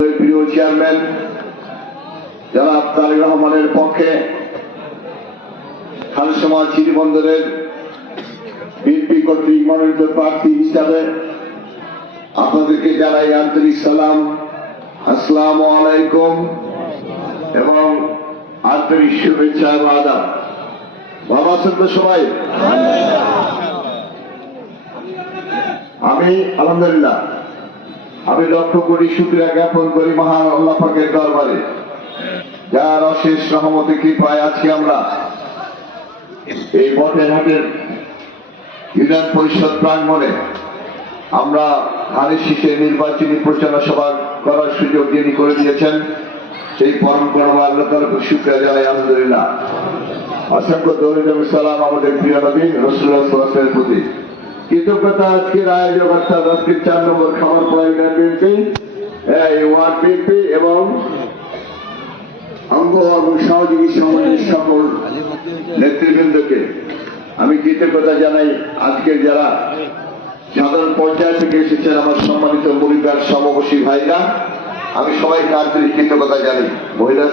প্রিয় চেয়ারম্যান জনাব তারেক রহমানের পক্ষে খালেশমা সিটি বন্দরের বিএনপি কর্তৃক মনোনীত প্রার্থী হিসাবে আপনাদেরকে জানাই আন্তরিক সালাম, আসসালামু আলাইকুম এবং আন্তরিক শুভেচ্ছা এবং আদাব। ভালো আছেন তো সবাই? আমি আলহামদুলিল্লাহ আমি লক্ষ্য করি, শুকরিয়া জ্ঞাপন করি মহান আল্লাহ পাকের দরবারে, যার অশেষ রহমতে কৃপায় আজকে আমরা এই বটেরহাটের ইউনিয়ন পরিষদ প্রাঙ্গণে আমরা ধানের শীষে নির্বাচনী প্রচারণা সভা করার সুযোগ যিনি করে দিয়েছেন সেই পরম করম আল্লাহ তাআলার শুকরিয়া জানাই আলহামদুলিল্লাহ। অসংখ্য দরুদ এবং সালাম আমাদের প্রিয় নবী রাসূলুল্লাহ সাল্লাল্লাহু আলাইহি ওয়াসাল্লামের প্রতি। কৃতজ্ঞতা আজকের আয়োজক অর্থাৎ আজকের 4 নম্বর Khamarpara union BNP, ward BNP এবং অঙ্গ এবং সহযোগী সমাজের সকল নেতৃবৃন্দকে আমি কৃতজ্ঞতা জানাই। আজকের যারা সাধারণ পর্যায় থেকে এসেছেন আমার সম্মানিত পরিবার সমবয়সী ভাইরা, আমি সবাইকে আন্তরিক কৃতজ্ঞতা জানাই। মহিলা